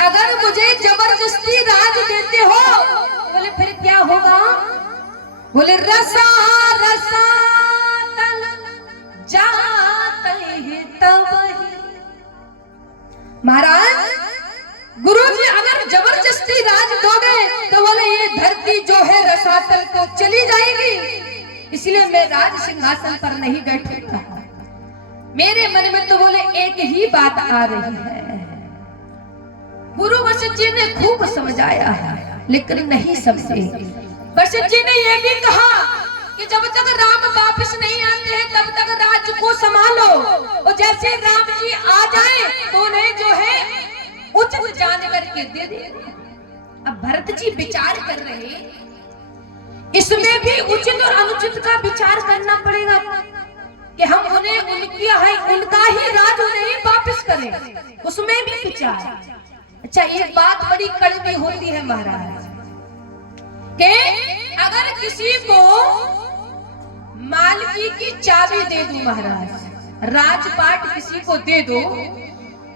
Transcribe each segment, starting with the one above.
अगर मुझे जबरदस्ती राज देते हो, बोले फिर क्या होगा? बोले रसा रसा तल जाते हैं तब ही। महाराज गुरुजी अगर जबरदस्ती राज दोगे तो बोले ये धरती जो है रसातल को चली जाएगी, इसलिए मैं राज सिंहासन पर नहीं बैठूंगा। मेरे मन में तो बोले एक ही बात आ रही है। गुरु वशिष्ठ जी ने खूब समझाया है लेकिन नहीं समझे। वशिष्ठ जी ने यह भी कहा कि जब तक राम वापस नहीं आते हैं तब तक राज्य को संभालो, और जैसे राम जी आ जाए तो उन्हें जो है उचित जान करके दे दे। अब भरत जी विचार कर रहे, इसमें भी उचित और अनुचित का विचार करना पड़ेगा कि हम उन्हें उनका ही राज उन्हें वापस करें, उसमें भी विचार। अच्छा एक बात बड़ी कड़वी होती है महाराज कि अगर किसी को मालकी की चाबी दे दो महाराज, राजपाट किसी को दे दो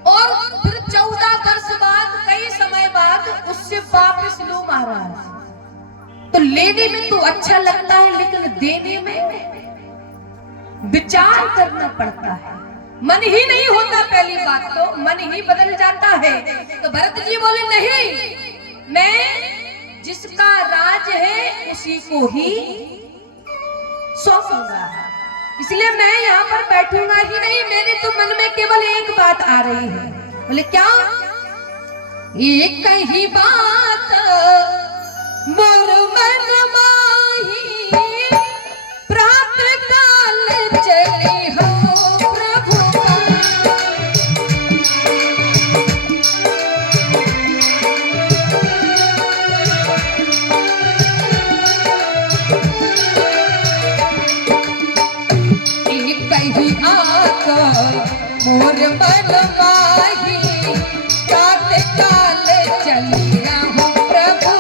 और फिर 14 वर्ष बाद कई समय बाद उससे वापस लो महाराज, तो लेने में तो अच्छा लगता है लेकिन देने में विचार करना पड़ता है। मन ही नहीं होता, पहली बात तो मन ही बदल जाता है। तो भरत जी बोले नहीं, मैं जिसका राज है उसी को ही सौंपूंगा, इसलिए मैं यहाँ पर बैठूंगा ही नहीं। मेरे तो मन में केवल एक बात आ रही है। बोले क्या? एक ही बात मोर मन माही, प्रातः काल चली हो प्रभु। एक ही आत मोर मन माही, प्रातः काल चली हो प्रभु।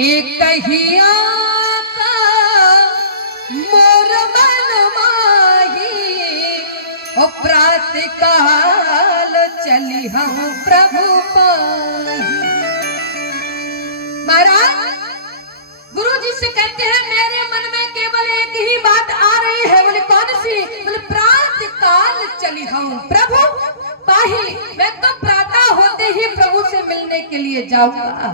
एक ही आता मोर मन माही, और प्रातः काल चली हम प्रभु पाही। महाराज गुरु जी से कहते हैं मेरे मन में केवल एक ही बात आ रही है। बोले कौन सी? बोले प्रातः काल चली हम प्रभु पाही। मैं तो प्रातः होते ही प्रभु से मिलने के लिए जाऊंगा,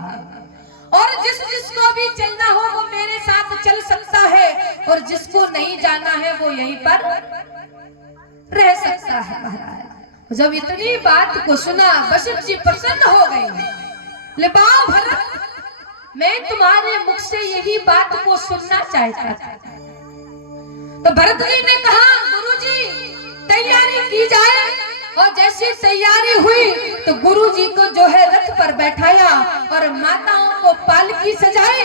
और जिसको भी चलना हो वो मेरे साथ चल सकता है, और जिसको नहीं जाना है वो यहीं पर रह सकता है। महाराज जब इतनी बात को सुना वशिष्ठ जी प्रसन्न हो गए। ले बाओ भरत, मैं तुम्हारे मुख से यही बात को सुनना चाहता था। तो भरत जी ने कहा गुरुजी तैयारी की जाए, और जैसी तैयारी हुई तो गुरु जी को जो है रथ पर बैठाया और माताओं को पालकी सजाई,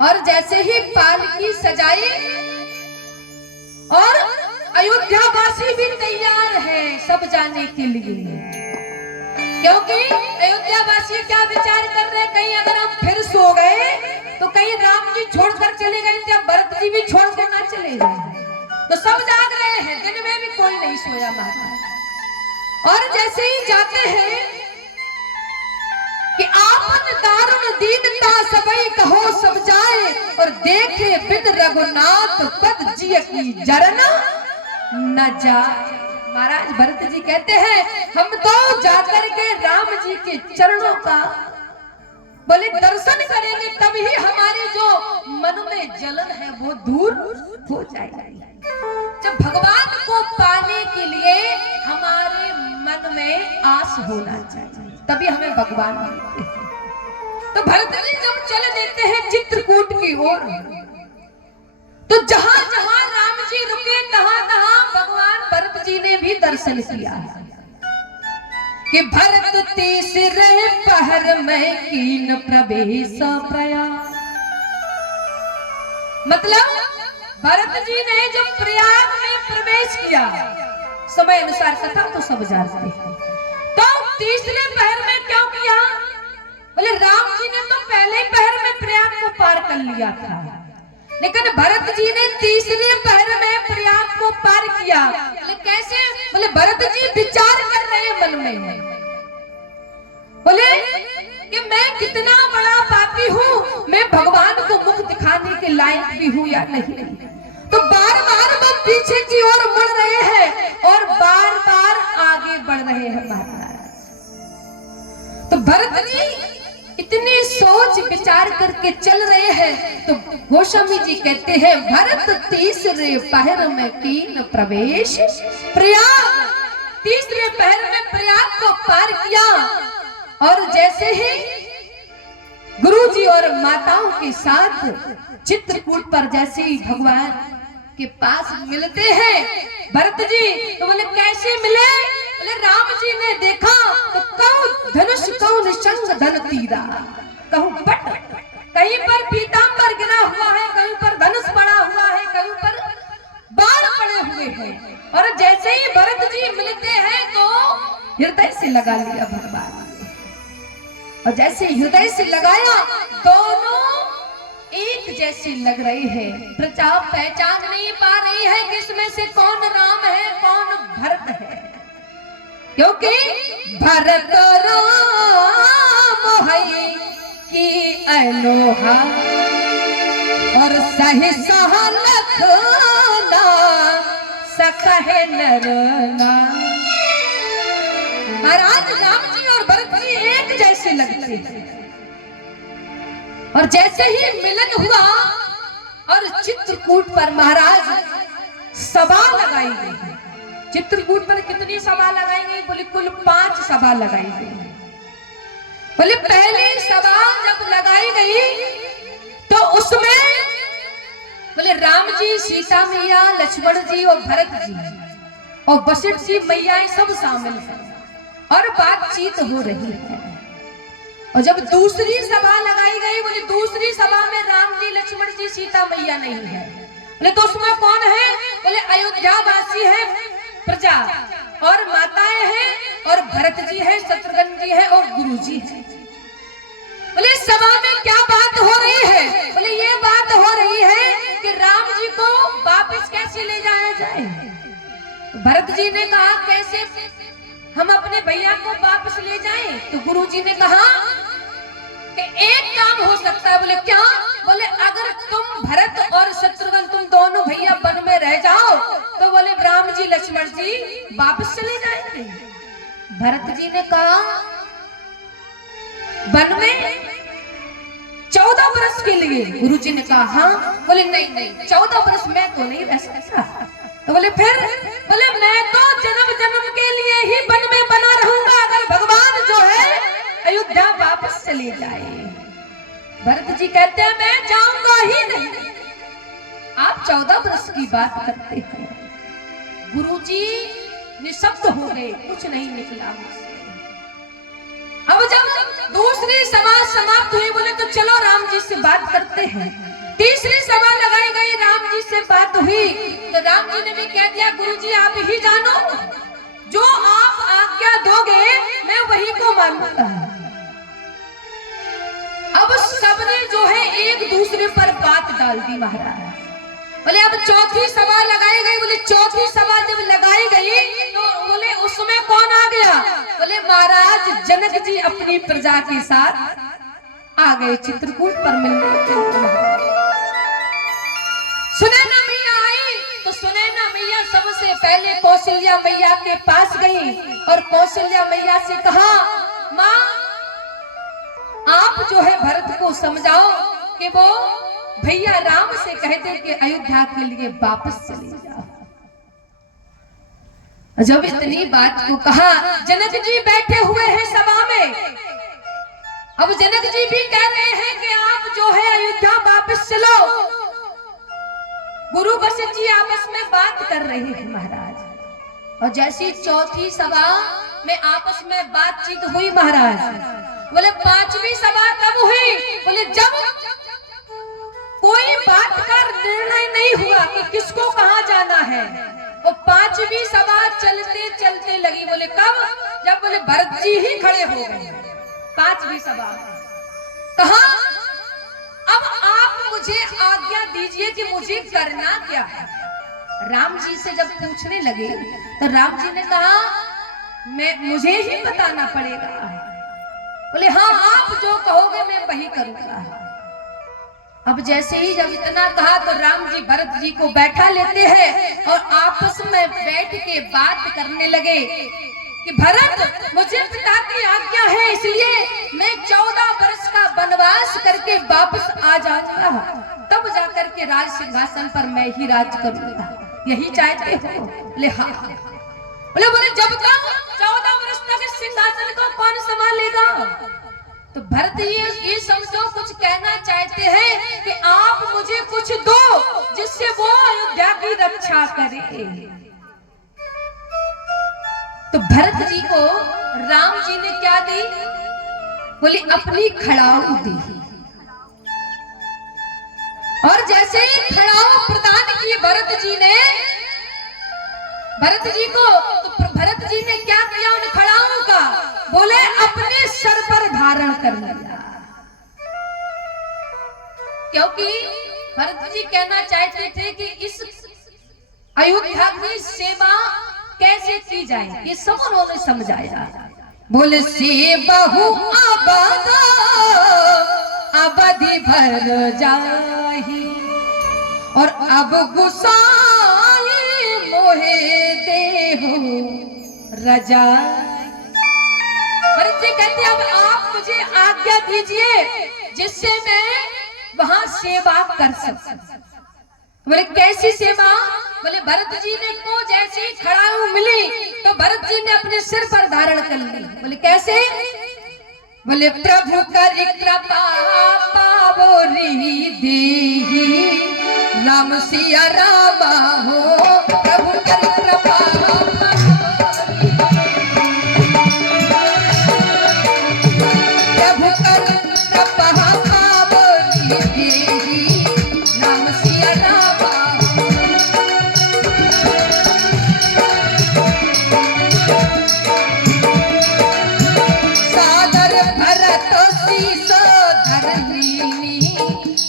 और जैसे ही पालकी सजाई और अयोध्या वासी भी तैयार है सब जाने के लिए, क्योंकि अयोध्या वासी क्या विचार कर रहे हैं, कहीं अगर हम फिर सो गए तो कहीं राम जी छोड़कर चले गए थे, भरत जी भी छोड़ कर ना चले गए। तो सब जाग रहे हैं, दिन में भी कोई नहीं सोया महाराज। और जैसे ही जाते हैं कि आपन दारुण दीनता सबई कहो सब जाए, और देखे बिद रघुनाथ पद जी की जरना न जाए। महाराज भरत जी कहते हैं हम तो जाकर के राम जी के चरणों का बोले दर्शन करेंगे, तभी हमारी जो मन में जलन है वो दूर हो जाएगी। जब भगवान को पाने के लिए हमारे मन में आस होना चाहिए, तभी हमें भगवान मिलते हैं। तो भरत जी जब चल देते हैं चित्रकूट की ओर, तो जहां जहां राम जी रुके तहां तहां भगवान भरत जी ने भी दर्शन किया कि भरत तीसरे पहर में कीन प्रवेश प्रयाग। मतलब भरत जी ने जब प्रयाग में प्रवेश किया, समय अनुसार कथा तो सब जानते हैं, तो तीसरे पहर में क्यों किया? बोले राम जी ने तो पहले ही पहर में को पार कर लिया था, लेकिन भरत जी ने तीसरे पहर में प्रयाग को पार किया। बोले कैसे? बोले भरत जी विचार कर रहे हैं मन में, बोले कि मैं कितना बड़ा पापी हूँ, मैं भगवान को मुख दिखाने के लायक भी हूँ या नहीं। तो बार बार वो पीछे की ओर मुड़ रहे हैं और बार बार आगे बढ़ रहे हैं महाराज। तो भरत जी इतनी सोच विचार करके चल रहे हैं, तो गोस्वामी जी कहते हैं भरत तीसरे पहर में कीन प्रवेश प्रयाग, तीसरे पहर में प्रयाग को पार किया। और जैसे ही गुरुजी और माताओं के साथ चित्रकूट पर जैसे ही भगवान के पास मिलते हैं भरत जी, तो बोले कैसे मिले? बोले राम जी ने देखा तो कहूं धनुष कहूं निशंग धन तीरा, कहूं पट, कहीं पर पीतांबर गिरा हुआ है, कहीं पर धनुष पड़ा हुआ है, कहीं पर बाण पड़े हुए हैं। और जैसे ही भरत जी मिलते हैं तो हृदय से लगा लिया भगवान, और जैसे हृदय से लगाया दोनों एक जैसे लग रही है। प्रजा पहचान नहीं पा रही है कि इसमें से कौन राम है कौन भरत है, क्योंकि भरत राम है कि अनोहा और सही सहलखना सकहे नरना। महाराज राम जी और भरत जी एक जैसे लगते हैं, और जैसे ही मिलन हुआ और चित्रकूट पर महाराज सभा लगाई गई। चित्रकूट पर कितनी सभा लगाई गई? बोले कुल 5 सभा लगाई गई। बोले पहली सभा जब लगाई गई तो उसमें बोले राम जी, सीता मैया, लक्ष्मण जी और भरत जी और वशिष्ठ जी मैया सब शामिल हैं और बातचीत हो रही है। और जब दूसरी सभा लगाई गई, बोले दूसरी सभा में राम जी, लक्ष्मण जी, सीता मैया नहीं है। बोले तो उसमें कौन है? बोले अयोध्या वासी है प्रजा और माताएं हैं और भरत जी है, शत्रुघ्न जी है और गुरु जी है। बोले सभा में क्या बात हो रही है? बोले ये बात हो रही है कि राम जी को वापस कैसे ले जाया जाए। भरत जी ने कहा कैसे हम अपने भैया को वापस ले जाएं? तो गुरुजी ने कहा कि एक काम हो सकता है। बोले क्या? बोले अगर तुम भरत और शत्रुघ्न तुम दोनों भैया वन में रह जाओ तो बोले राम जी, लक्ष्मण जी वापस चले जाएंगे। भरत जी ने कहा वन में 14 वर्ष के लिए। गुरुजी ने कहा हाँ। बोले नहीं 14 वर्ष मैं तो नहीं रह सकता। तो बोले फिर? बोले मैं तो जन्म जन्म के लिए ही वन में बना रहूंगा अगर भगवान जो है अयोध्या वापस चले जाए। भरत जी कहते हैं मैं जाऊंगा ही नहीं। आप 14 वर्ष की बात करते हैं। गुरुजी निशब्द हो गए, कुछ नहीं निकला मुझसे। अब जब दूसरी सभा समाप्त हुई, बोले तो चलो राम जी से बात करते हैं। तीसरी सभा लगाई गई, राम जी से बात हुई तो राम जी ने भी कह दिया गुरुजी आप ही जानो, जो आप आज्ञा दोगे मैं वही को मानूंगा। अब सबने जो है एक दूसरे पर बात डाल दी महाराज। बोले अब चौथी सभा लगाई गई। बोले चौथी सभा जब लगाई गई तो बोले उसमें कौन आ गया? बोले महाराज जनक जी अपनी प्रजा के साथ आ गए चित्रकूट पर मिलने के लिए। सुनैना मैया आई तो सुनैना मैया सबसे पहले कौशल्या मैया के पास गई और कौशल्या मैया से कहा माँ आप जो है भरत को समझाओ कि वो भैया राम से कहते कि अयोध्या के लिए वापस चले जाओ। जब इतनी बात को कहा, जनक जी बैठे हुए हैं सभा में। अब जनक जी भी कह रहे हैं कि आप जो है अयोध्या वापस चलो। गुरु वशिष्ठ जी आपस में बात कर रहे हैं महाराज। और जैसी चौथी सभा में आपस में बातचीत हुई महाराज, बोले पांचवी सभा कब हुई? बोले जब कोई बात का निर्णय नहीं हुआ कि किसको कहां जाना है। और पांचवी सभा चलते चलते लगी। बोले कब? जब बोले भरत जी ही खड़े हो गए। पांचवी सभा कहा अब आप मुझे आज्ञा दीजिए कि मुझे करना क्या है। राम जी से जब पूछने लगे तो राम जी ने कहा मुझे ही बताना पड़ेगा। बोले हाँ, आप जो कहोगे मैं वही करूंगा। अब जैसे ही जब इतना कहा तो राम जी भरत जी को बैठा लेते हैं और आपस में बैठ के बात करने लगे कि भरत, मुझे पिता की आज्ञा है, इसलिए मैं 14 वर्ष का वनवास करके वापस आ जाऊंगा, तब जाकर के राज सिंहासन पर मैं ही राज करूंगा। यही चाहते हो? बोले हाँ। बोले जब तक 14 वर्ष तक इस सिंहासन को कौन संभालेगा? तो भरत ये समझो कुछ कहना चाहते हैं कि आप मुझे कुछ दो जिससे वो अयोध्या की रक्षा करे। तो भरत जी को राम जी ने क्या दी? बोली अपनी खड़ाऊ दी। और जैसे ही खड़ाऊ प्रदान की भरत जी ने भरत जी को, तो भरत जी ने क्या किया उन खड़ाऊ का? बोले अपने सर पर धारण कर लिया। क्योंकि भरत जी कहना चाहते थे कि इस अयोध्या की सेवा कैसे की जाए, ये सब उन्होंने समझाया। बोले से बहु आबादा अवधि भर जाही और अब गुसाई मोहे देहो रजा। भरत जी कहते अब आप मुझे आज्ञा दीजिए जिससे मैं वहां सेवा कर सकूं। बोले कैसी सेवा? बोले भरत जी ने को जैसी खड़ाऊ मिली तो भरत जी ने अपने सिर पर धारण कर ली। बोले कैसे? बोले प्रभु करी कृपा पावो देही राम सिया रामा हो, प्रभु करी कृपा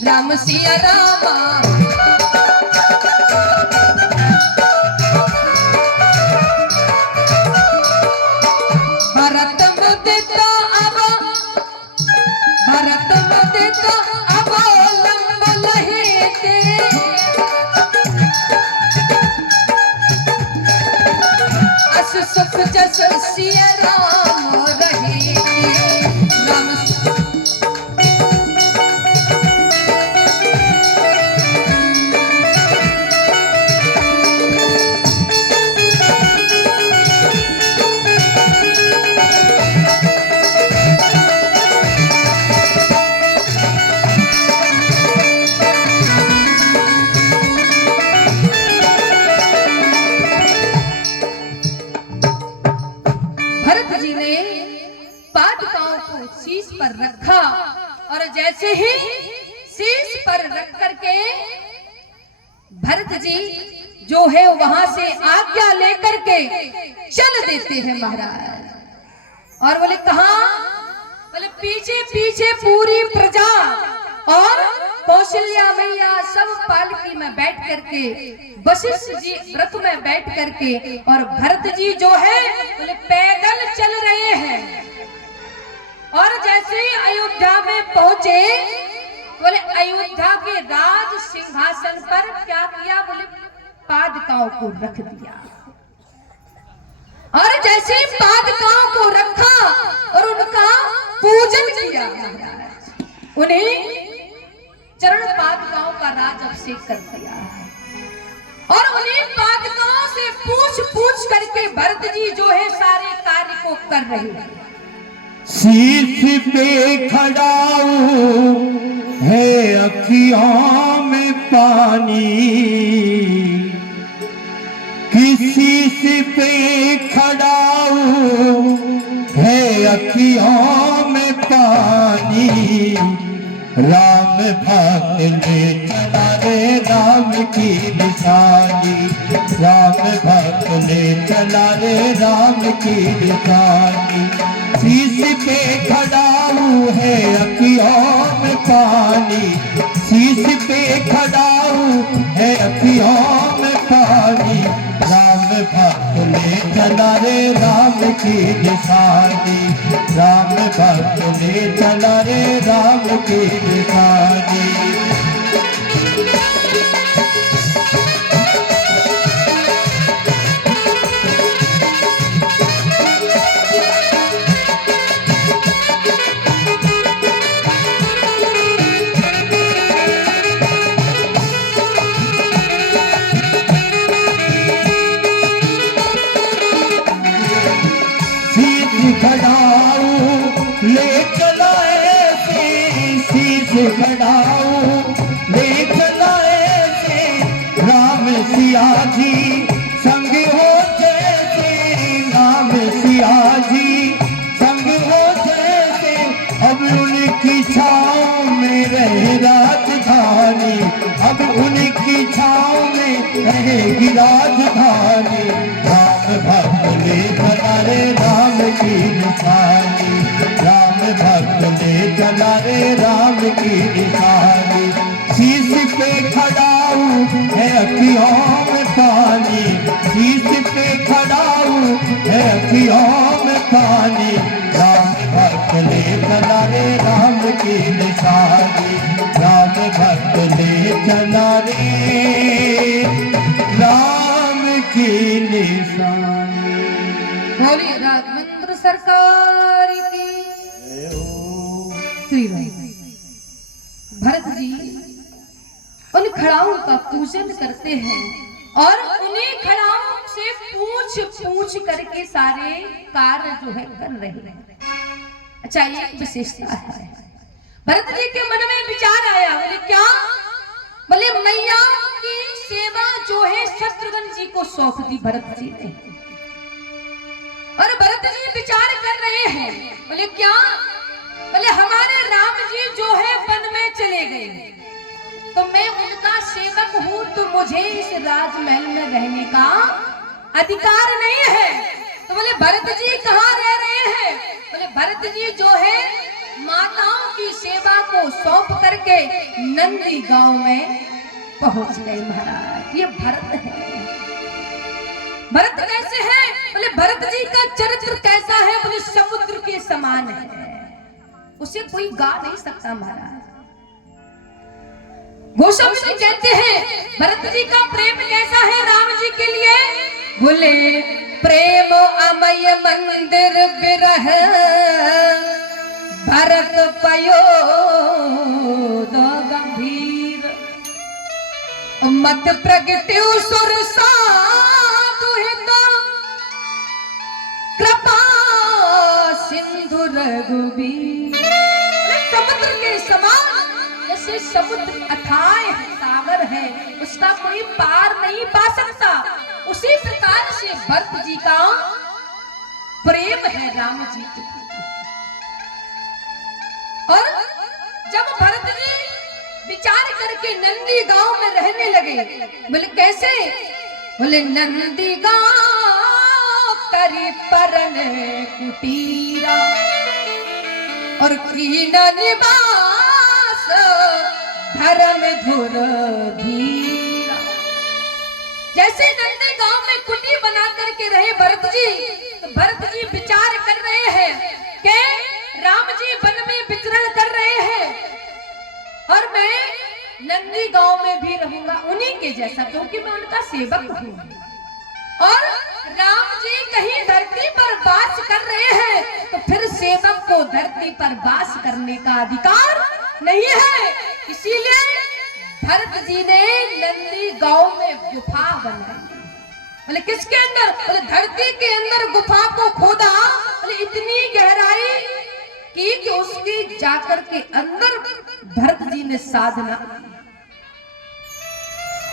राम सिया रामा। भरत मुझे तो अब लंब लहेते अस सुख जस सिया राम रहे। राम शीश पर रखा और जैसे ही शीश पर रख करके भरत जी जो है वहां से आज्ञा लेकर के चल देते हैं महाराज। और बोले कहां? बोले पीछे पीछे पूरी प्रजा और कौशल्या मैया सब पालकी में बैठ करके, वशिष्ठ जी रथ में बैठ करके, और भरत जी जो है बोले पैदल चल रहे हैं। और जैसे ही अयोध्या में पहुंचे, बोले अयोध्या के राज सिंहासन पर क्या किया? बोले पादुकाओं को रख दिया। और जैसे ही पादुकाओं को रखा और उनका पूजन किया, उन्हें चरण पादुकाओं का राज अभिषेक कर दिया। और उन्हें पादुकाओं से पूछ पूछ करके भरत जी जो है सारे कार्य को कर रहे हैं। शीश पे खड़ाऊ है अखियों में पानी, किसी से पे खड़ाऊ है अखियों में पानी। राम भक्त ले चला रे राम की निशानी, राम भक्त ले चला रे राम की निशानी। शीश पे खड़ाऊ है अखियों में पानी, पे खड़ा हूँ है अखियों में पानी, राम भक्त ले चला रे राम की निशानी, राम भक्त ले चला रे राम की निशानी। खड़ाऊं ले चलाए शीश खड़ाऊं ले चलाए से राम सिया जी संग हो जैसे, राम सिया जी संग हो जैसे, अब उनकी छाँव में रहे राजधानी, अब उनकी छाँव में रहेगी राजधानी। राम भक्त ले चला रे राम की निशानी, राम भक्त ले चला रे राम की निशानी। शीश पे खड़ा हूँ है अखियों में पानी, शीश पे खड़ा हूँ है अखियों में पानी, राम भक्त ले चला रे राम की निशानी, राम भक्त ले चला रे राम की निशानी। बोलिए राघवेंद्र सरकार की। श्री राम। भरत जी उन खड़ाओं का पूजन करते हैं और उन्हीं खड़ाओं से पूछ पूछ करके सारे कार्य जो है कर रहे हैं। अच्छा, एक विशेषता है, भरत जी के मन में विचार आया, बोले क्या? बोले मैया की सेवा जो है शत्रुघ्न जी को सौंप दी भरत जी ने। और भरत जी विचार कर रहे हैं, बोले क्या? बोले हमारे राम जी जो है वन में चले गए, तो मैं उनका सेवक हूं, तो मुझे इस राजमहल में रहने का अधिकार नहीं है। तो बोले भरत जी कहाँ रह रहे हैं? बोले भरत जी जो है माताओं की सेवा को सौंप करके नंदी गांव में पहुंच गए महाराज। ये भरत है। भरत कैसे है? बोले भरत जी का चरित्र कैसा है? बोले समुद्र के समान है, उसे कोई गा नहीं सकता महाराज। गोस्वामी जी कहते हैं भरत जी का प्रेम कैसा है राम जी के लिए? बोले प्रेम अमय मंदिर बिरह भरत पयो दो गंभीर, मत प्रगट्यो सुर साधु हित कृपा सिंधु रघुबीर। समुद्र के समान, जैसे समुद्र अथाह सागर है, उसका कोई पार नहीं पा सकता, उसी प्रकार से भरत जी का प्रेम है राम जी के। और जब भरत जी विचार करके नंदी गांव में रहने लगे, बोले कैसे? बोले नंदी गांव करी परन कुटीरा और कीना निवास धर्म धुर धीरा। जैसे नंदी गांव में कुटी बना करके रहे भरत जी, तो भरत जी विचार कर रहे हैं कि राम जी वन में विचरण कर रहे हैं और मैं नंदी गांव में भी रहूंगा उन्हीं के जैसा, क्योंकि मैं उनका सेवक हूं। और राम जी कहीं धरती पर वास कर रहे हैं, तो फिर सेवक को धरती पर वास करने का अधिकार नहीं है। इसीलिए भरत जी ने नंदी गांव में गुफा बनाई। बोले किसके अंदर? बोले धरती के अंदर गुफा को खोदा, बोले इतनी गहराई कि उसकी जाकर के अंदर भरत जी ने साधना।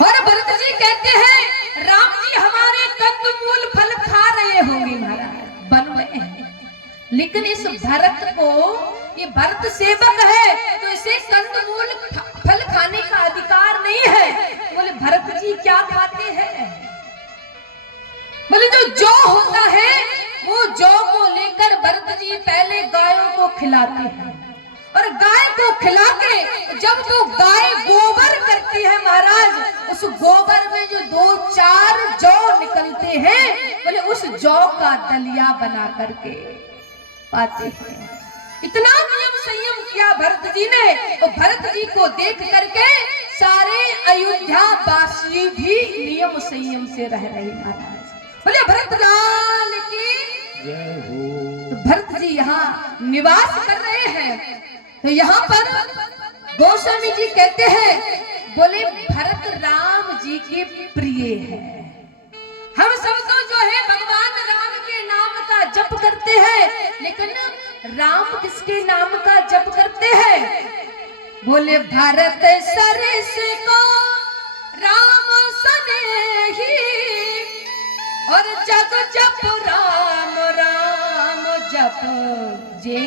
और भरत जी कहते हैं राम जी हमारे कंदमूल फल खा रहे होंगे महाराज वन में, लेकिन इस भरत को, ये भरत सेवक है, तो इसे कंदमूल फल खाने का अधिकार नहीं है। बोले भरत जी क्या खाते हैं? बोले जो जौ होता है वो जौ को लेकर भरत जी पहले गायों को खिलाते हैं और गाय को खिला के जब वो गाय गोबर करती है महाराज, उस गोबर में जो 2-4 जौ निकलते हैं, बोले उस जौ का दलिया बना करके पाते हैं। इतना नियम संयम किया भरत जी ने, और भरत जी को देख करके सारे अयोध्या वासी भी नियम संयम से रह रहे महाराज। बोले भरत लाल की जय हो। तो भरत जी यहाँ निवास कर रहे हैं। तो यहाँ पर गोस्वामी जी कहते हैं, बोले भरत राम जी के प्रिय है। हम सब तो जो है भगवान राम के नाम का जप करते हैं, लेकिन राम किसके नाम का जप करते हैं? बोले भरत सरस को राम सनेही, और जग जप राम राम जप जे।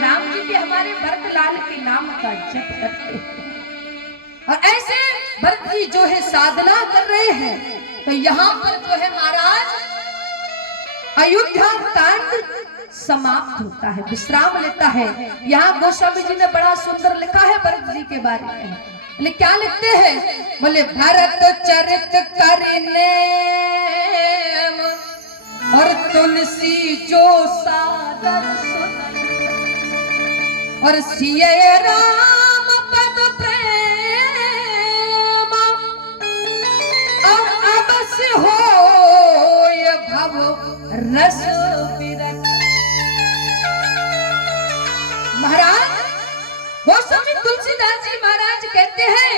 राम जी भी हमारे भरत लाल के नाम का जप करते हैं, और ऐसे भरत जी जो है साधना कर रहे हैं। तो यहाँ पर जो है महाराज अयोध्या कांड समाप्त होता है, विश्राम लेता है। यहाँ गोस्वामी जी ने बड़ा सुंदर लिखा है भरत जी के बारे में। बोले क्या लिखते हैं? बोले भरत चरित करने और तुलसी जो सादर सुन, और सिय राम पद प्रेम, और अवश्य हो भव रस विरत। महाराज गोस्वामी तुलसीदास जी महाराज कहते हैं,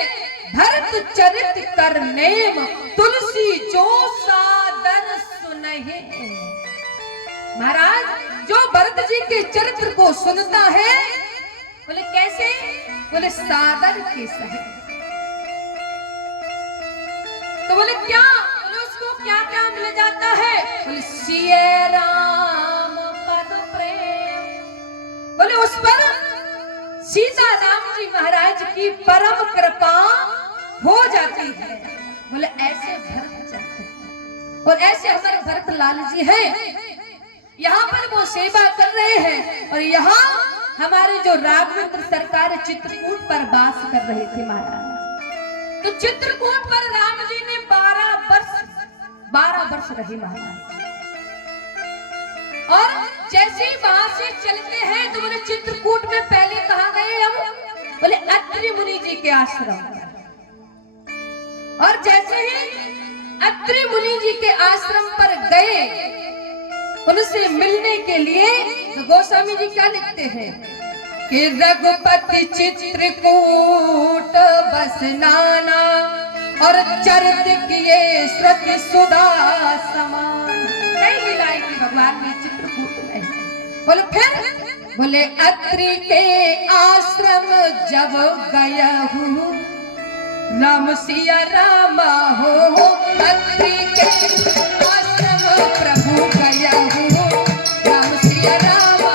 भरत चरित करने तुलसी जो सादर सुनहि। महाराज जो भरत जी के चरित्र को सुनता है, बोले कैसे? बोले सादर के सहित। तो बोले क्या? बोले उसको क्या क्या मिल जाता है? बोले सिय राम पद प्रेम। बोले उस पर सीता राम जी महाराज की परम कृपा हो जाती है। बोले ऐसे भरत जाते हैं, और ऐसे हमारे भरत लाल जी हैं। यहाँ पर वो सेवा कर रहे हैं, और यहाँ हमारे जो राघवेंद्र सरकार चित्रकूट पर वास कर रहे थे महाराज। तो चित्रकूट पर राम जी ने 12 वर्ष रहे महाराज। और जैसे ही वहां से चलते हैं तो बोले चित्रकूट में पहले कहाँ गए हम? बोले अत्रि मुनि जी के आश्रम। और जैसे ही अत्रि मुनि जी के आश्रम पर गए उनसे मिलने के लिए, तो गोस्वामी जी क्या लिखते हैं कि रघुपति चित्रकूट बस नाना, और चरित किए श्रुति सुधा समान। कई लीलाएं की भगवान ने चित्रकूट में। बोले फिर बोले अत्रि के आश्रम जब गया हूँ, राम सिया रामा हो। अत्रि के आश्रम प्रभु गया हूँ, राम सिया रामा।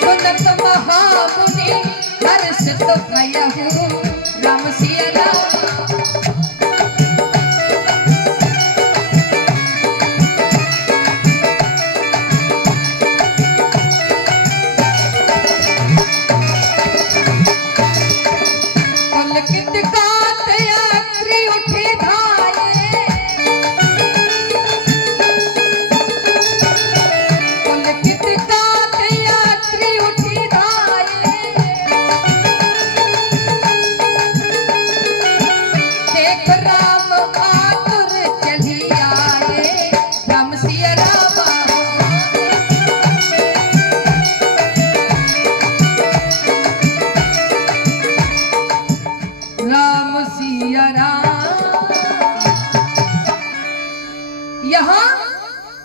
सुनत महामुनि हर्षित भया हूँ, राम सिया रामा। यहाँ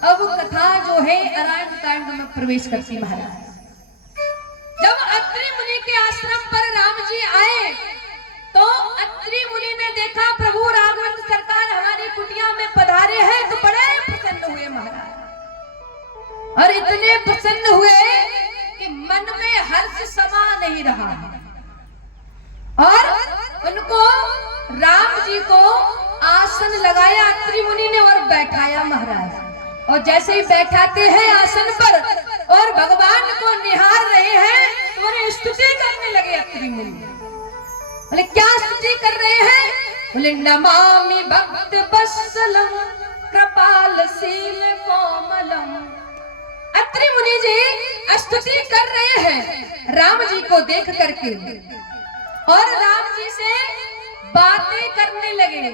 अब कथा जो है अरण्य कांड में प्रवेश करती महाराज। जब अत्रि मुनि के आश्रम पर राम जी आए तो अत्रि मुनि ने देखा प्रभु राघवेंद्र सरकार हमारी कुटिया में पधारे हैं, तो बड़े प्रसन्न हुए महाराज। और इतने प्रसन्न हुए कि मन में हर्ष समा नहीं रहा, और उनको राम जी को आसन लगाया महाराज। और जैसे ही बैठाते हैं आसन पर और भगवान को निहार रहे हैं तो उन्हें स्तुति करने लगे अत्रि मुनि। बोले क्या स्तुति कर रहे हैं? बोले नमामि भक्त वत्सलम कृपालशील कोमलम। अत्रि मुनि जी स्तुति कर रहे हैं राम जी को देख करके और राम जी से बातें करने लगे।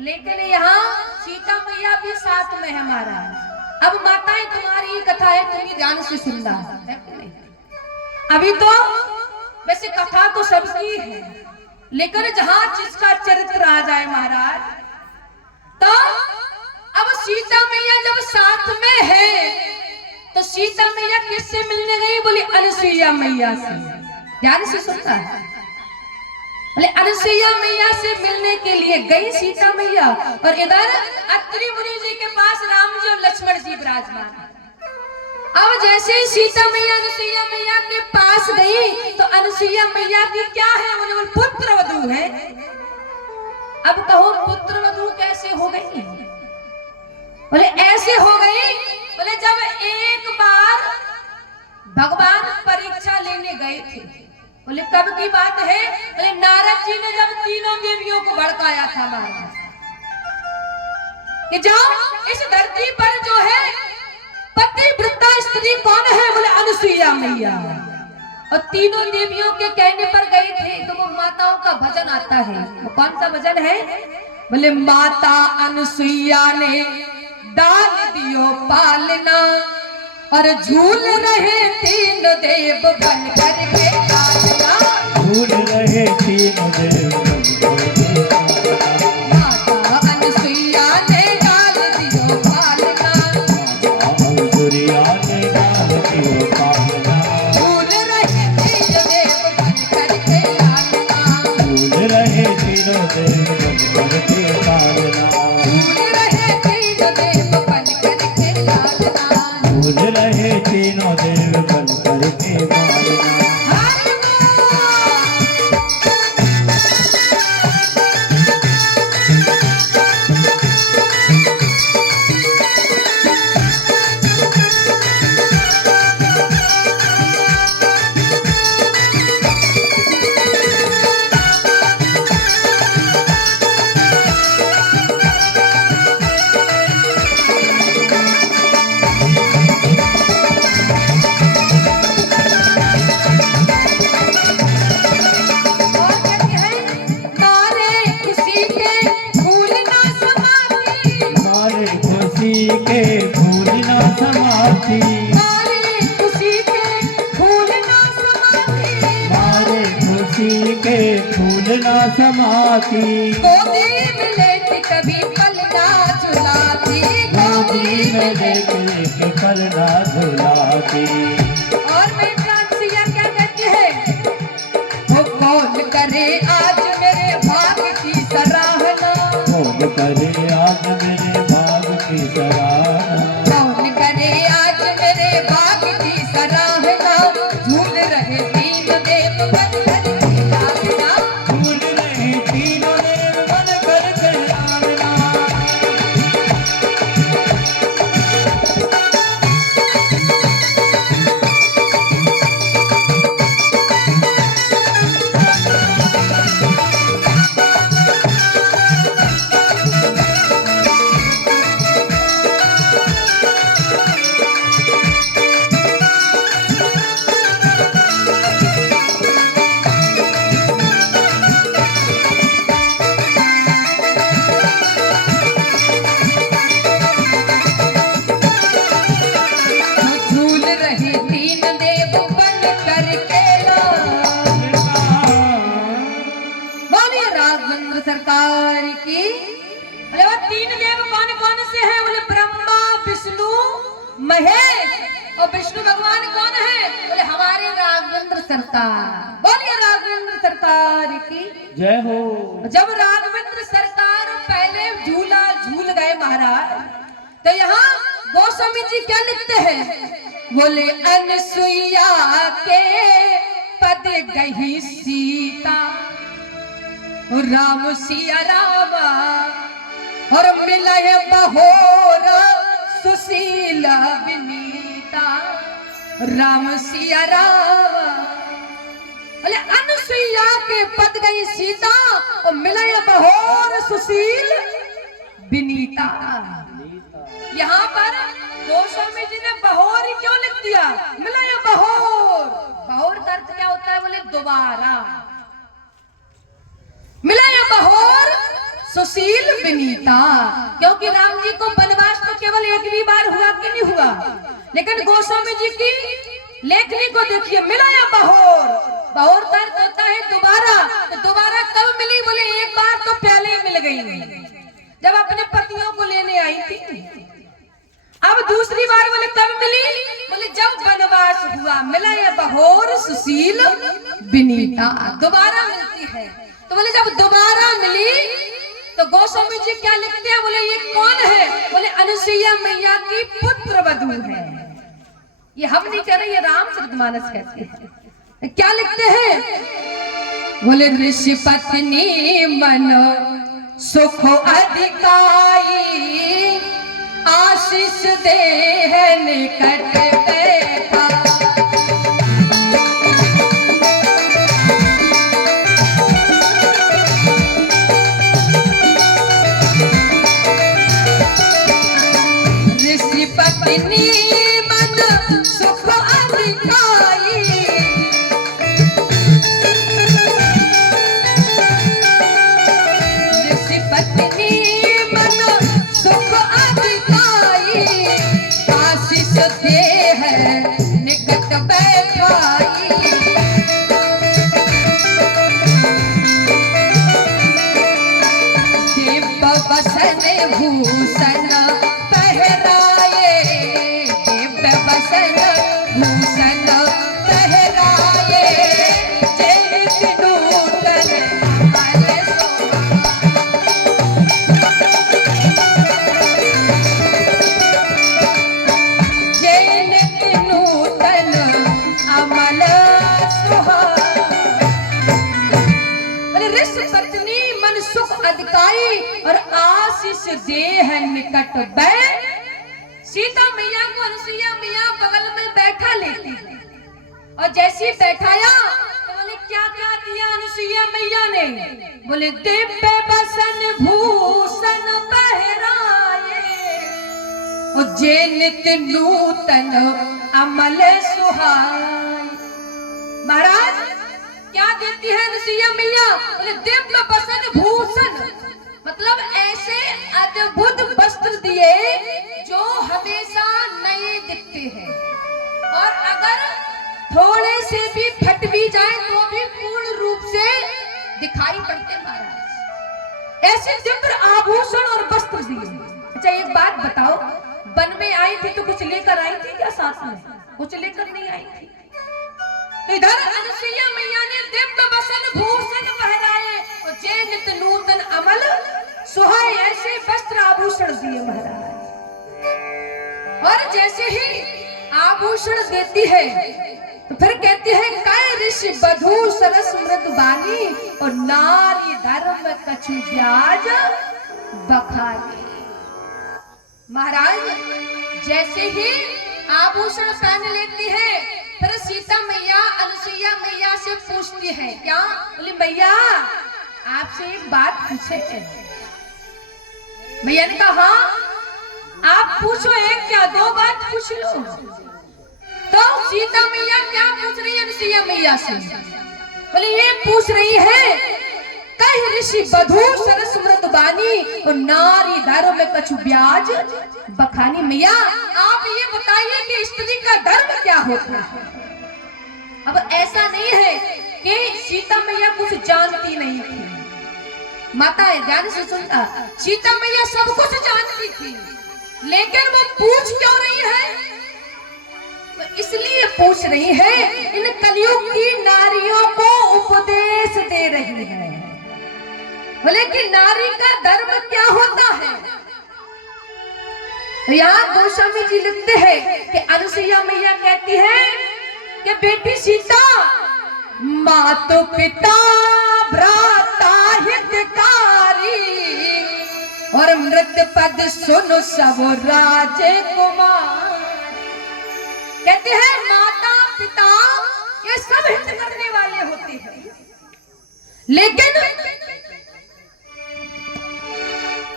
लेकिन यहाँ सीता मैया भी साथ में है महाराज। अब माताएं तुम्हारी कथा है, तुम्हें ध्यान से सुनना है कि नहीं? अभी तो वैसे कथा तो सबकी है, लेकिन जहां जिसका चरित्र आ जाए महाराज, तो अब सीता मैया जब साथ में है तो सीता मैया किससे मिलने गई? बोली अनुसुईया मैया से। ध्यान से सुनता है। बोले अनुसुईया मैया से मिलने के लिए गई सीता मैया और इधर अत्रि मुनि जी के पास राम जी और लक्ष्मण जी विराजमान। अब जैसे ही सीता मैया अनुसुईया मैया के पास गई तो अनुसुईया मैया की क्या है? बोले पुत्र वधू है। अब कहो पुत्र वधू कैसे हो गई? बोले ऐसे हो गई, बोले जब एक बार भगवान परीक्षा लेने गए थे। बोले कब की बात है? बोले नारद जी ने जब तीनों देवियों को भड़काया था महाराज कि जाओ इस धरती पर जो है पतिव्रता स्त्री कौन है? बोले अनुसुईया मैया। और तीनों देवियों के कहने पर गए थे तो वो माताओं का भजन आता है। वो कौन सा भजन है? बोले माता अनुसुईया ने डाल दियो पालना और झूल रहे तीन देव बन करके पालना। झूल रहे तीन देव माता अनुसुईया ने डाल दियो पालना। अनुसुईया ने डाल दियो पालना। झूल रहे तीन देव बन करके पालना। झूल रहे तीनों देव बन करके पालना। झूल रहे तीन देव बन करके पालना। झूल रहे तीनों देव बन करके पालना। समाती गोदी में लेके कभी पलना झुलाती। गोदी में लेके पलना झुलाती। और मैं कांसिया क्या कहती है? वो कौन करे आज मेरे भाग की सराहना। कौन करे आज मेरे भाग की सराहना। कौन करे आज मेरे भाग की सराहना। झूल रहे तीन देव बन करके पालना। झूल रहे तीनों देव बन करके पालना। झूल रहे तीन देव बन करके बोलिए राघवेंद्र सरकार की। बोले वो तीन देव कौन कौन से हैं? बोले ब्रह्मा विष्णु महेश। और विष्णु भगवान कौन है? बोले हमारे राघवेंद्र सरकार। बोलिए राघवेंद्र सरकार की जय हो। जब राघवेंद्र सरकार पहले झूला झूल गए महाराज तो यहाँ गोस्वामी जी क्या लिखते हैं? बोले अनुसुईया के पद गई सीता राम सिया राम और मिला है बहोरा राम सिया राम। बोले अनुसुईया के पद गई सीता और मिला ये बहोर सुशील विनीता। यहाँ पर गोस्वामी जी ने बहोर ही क्यों लिख दिया? मिला ये बहोर। बहोर का अर्थ क्या होता है? बोले दोबारा। मिला ये बहोर सुशील विनीता, क्योंकि राम जी को वनवास तो केवल एक ही बार हुआ कि नहीं हुआ, लेकिन गोस्वामी जी की लेखनी को देखिए, मिला या बहोर। बहोर का अर्थ होता है दोबारा। तो दोबारा कब मिली? बोले एक बार तो पहले ही मिल गई जब अपने पतियों को लेने आई थी। अब दूसरी बार बोले कब मिली? बोले जब वनवास हुआ। मिला या बहोर सुशील विनीता, दोबारा मिलती है। तो बोले जब दोबारा मिली तो गोस्वामी जी क्या लिखते हैं? बोले ये कौन है? बोले अनुसुईया मैया की पुत्र वधू है। ये हम नहीं कह रहे, ये रामचरितमानस कहते हैं। क्या लिखते हैं? बोले ऋषि पत्नी मन सुख अधिकाई, आशीष दे है निकट बैठा। ऋषि पत्नी मन सुख अधिकाई, ऋषि पत्नी मन सुख अधिकाई, आशीष दे है निकट बैठाई। दिव्य बसन भूषण पहराए, दिव्य बसन भूषण पहराए, जय नूतन अमल जय नूतन अमल ऋषि पत्नी मन सुख अधिकाई और आशीष दे है निकट बैठ। सीता मैया को अनुसुईया मैया बगल में बैठा लेती है और जैसे बैठाया तो बोले क्या क्या दिया अनुसुईया मैया ने? बोले दिव्य बसन भूषण पहराए और जे नित नूतन अमल सुहाए। महाराज क्या देती है अनुसुईया मैया? बोले दिव्य बसन भूषण, मतलब ऐसे अद्भुत वस्त्र दिए जो हमेशा नए दिखते हैं और अगर थोड़े से भी फट भी जाए तो भी पूर्ण रूप से दिखाई पड़ते। महाराज ऐसे दिव्य आभूषण और वस्त्र दिए। अच्छा एक बात बताओ, वन में आई थी तो कुछ लेकर आई थी क्या? साथ में कुछ लेकर नहीं आई थी। तो इधर अनुसुईया मैया ने दिव्य बसन भूषण पहनाए और जे नित नूतन अमल सुहाए, ऐसे वस्त्र आभूषण दिए महाराज। और जैसे ही आभूषण देती है तो फिर कहती है काय ऋषि वधू सरस मृदुबानी और नारी धर्म कछु ब्याज बखानी। महाराज जैसे ही आभूषण पहन लेती है फिर सीता मैया अनुसुईया मैया से पूछती है, क्या? बोली मैया आपसे एक बात पूछे। मैया ने कहा हाँ आप पूछो, एक क्या दो बात पूछ लो। तो सीता मैया क्या पूछ रही है अनुसुईया मैया से? बोले ये पूछ रही है कई ऋषि वधू सरस मृदुबानी और नारी धर्म में कछु ब्याज बखानी। मैया आप ये बताइए कि स्त्री का धर्म क्या होता है? अब ऐसा नहीं है कि सीता मैया कुछ जानती नहीं थी। माता है ध्यान से सुनना, सीता मैया सब कुछ जानती थी लेकिन वो पूछ क्यों रही है? तो इसलिए पूछ रही है इन कलयुग की नारियों को उपदेश दे रही है। बोले कि नारी का धर्म क्या होता है? तो यहाँ गोस्वामी जी लिखते हैं कि अनुसुईया मैया कहती है कि बेटी सीता मातो पिता भ्राता हितकारी और मृत पद सुन सब राजकुमार। कहते हैं माता पिता ये सब हित करने वाले होते हैं, लेकिन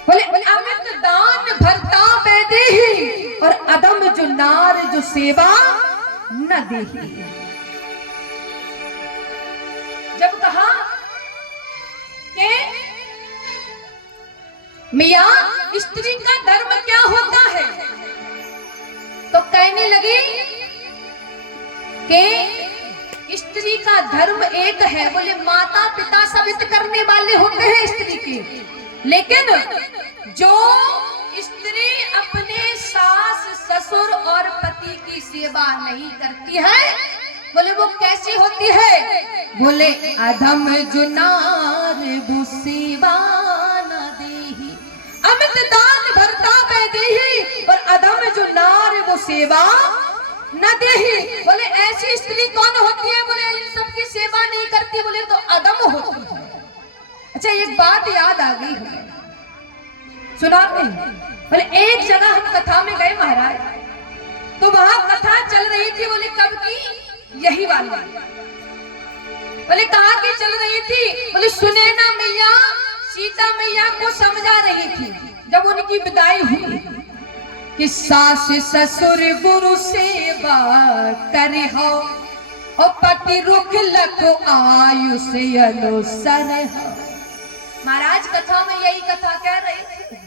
बोले अमित दान भरता बेदेही और अदम जो नार जो सेवा न देही। जब कहा कि मियां स्त्री का धर्म क्या होता है, तो कहने लगी कि स्त्री का धर्म एक है। बोले माता पिता सब हित करने वाले होते हैं स्त्री के, लेकिन जो स्त्री अपने सास ससुर और पति की सेवा नहीं करती है, बोले वो कैसी होती है? बोले अधम जो नार वो सेवा न देही, अमित दान भरता बेदेही और अधम जो नार वो सेवा न देही। बोले ऐसी स्त्री कौन होती है? बोले इन सब की सेवा नहीं करती, बोले तो अधम होती है। अच्छा एक बात याद आ गई है, सुना नहीं? बोले एक जगह हम कथा में गए महाराज, तो वहां कथा चल रही थी। बोले कब की? यही वाली। बोले कहाँ की चल रही थी? बोले सुनैना मैया सीता मैया को समझा रही थी जब उनकी विदाई हुई कि सास ससुर गुरु सेवा करे हो और पति रुख लखो आयुष अनुसर हो। महाराज कथा में यही कथा कह रहे थे।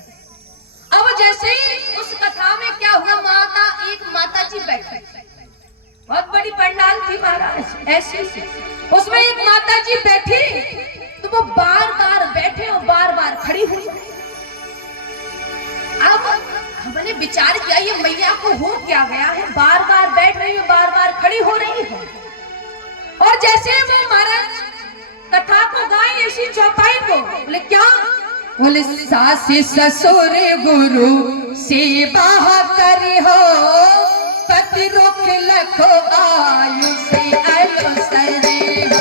अब जैसे ही उस कथा में क्या हुआ, एक माता जी बैठी, बहुत बड़ी पंडाल थी महाराज ऐसी, उसमें एक माता जी बैठी, तो वो बार बार बैठे और बार बार खड़ी हुई। अब हमने विचार किया ये मैया को हो क्या गया है, बार बार बैठ रही है, बार बार खड़ी हो रही है। और जैसे वो महाराज कथा को गाए ऐसी चौपाई को, बोले क्या? बोले सास ससुर गुरु सेवा करी हो पति रुख लखो आयु से अनुसरे हो।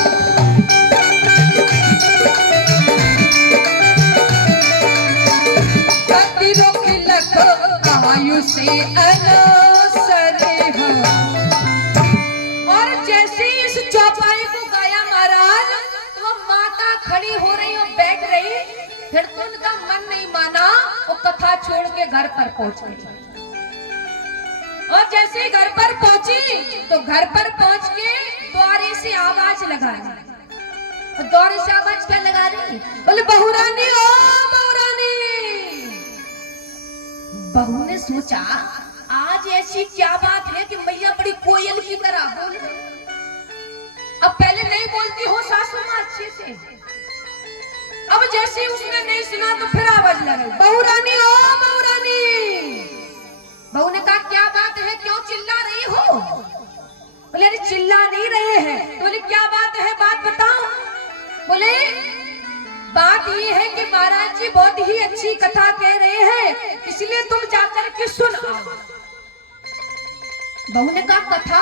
पति रुख लखो आयु से अनुसरे हो। और जैसे इस चौपाई को गाया महाराज, तो माता खड़ी हो रही और बैठ रही, फिर तो उनका मन नहीं माना, वो कथा छोड़ के घर पर पहुंच गई। और जैसे घर पर पहुंची तो घर पर पहुंच के द्वारे से आवाज लगा रही। और द्वारे से आवाज क्या लगा रही? बोले बहुरानी ओ बहुरानी। बहू ने सोचा आज ऐसी क्या बात है कि मैया बड़ी कोयल की तरह बोल रही। अब पहले नहीं बोलती हो सासू मां अच्छे से, अब जैसे उसने नहीं सुना तो फिर आवाज लगी बहुरानी ओ बहुरानी। बहू ने कहा क्या बात है, क्यों चिल्ला रही हो? बोले अरे चिल्ला नहीं रहे हैं। तो बोले क्या बात है, बात बताओ। बोले बात ये है कि महाराज जी बहुत ही अच्छी कथा कह रहे हैं, इसलिए तुम जाकर के सुन आओ। बहू ने कहा कथा?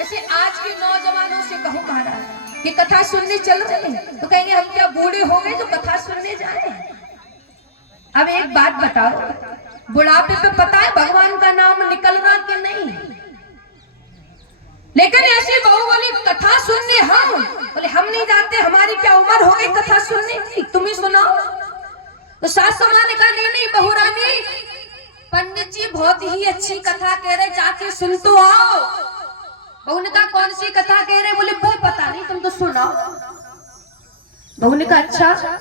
ऐसे आज के नौजवानों से कहो महाराज कि कथा सुनने चल रहे हैं, तो कहेंगे हम क्या बूढ़े हो गए जो कथा सुनने जाए। अब एक बात बताओ, बुढ़ापे पे पता है भगवान का नाम निकल रहा कि नहीं? लेकिन ऐसी बहू बोली कथा सुनने हम, बोले हम नहीं जाते, हमारी क्या उम्र हो गई कथा सुनने की, तुम ही सुनाओ। तो सासू मां ने कहा नहीं नहीं बहुरानी, पंडित जी बहुत ही अच्छी कथा कह रहे, जाके सुन तो आओ। बहू ने कहा कौन सी कथा कह रहे? बोले वो पता नहीं, तुम तो सुनाओ। बहू ने कहा अच्छा।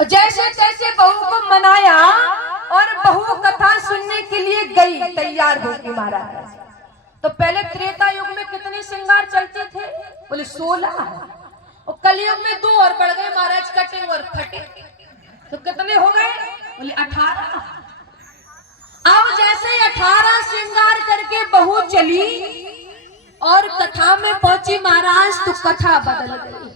जैसे तैसे बहू को मनाया और बहू कथा सुनने के लिए गई, तैयार होगी महाराज। तो पहले त्रेता युग में कितने श्रृंगार चलते थे? बोले 16। और कलयुग में 2 और बढ़ गए महाराज, कटिंग और फटिंग। तो कितने हो गए? बोले 18। अब जैसे 18 श्रृंगार करके बहू चली और कथा में पहुंची महाराज, तो कथा बदल गई।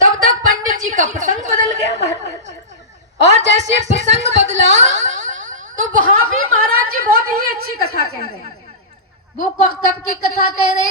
तब तक पंडित जी का प्रसंग बदल गया महाराज। और जैसे प्रसंग बदला तो वहां भी महाराज जी बहुत ही अच्छी कथा कह रहे हैं। वो कब की कथा कह रहे हैं?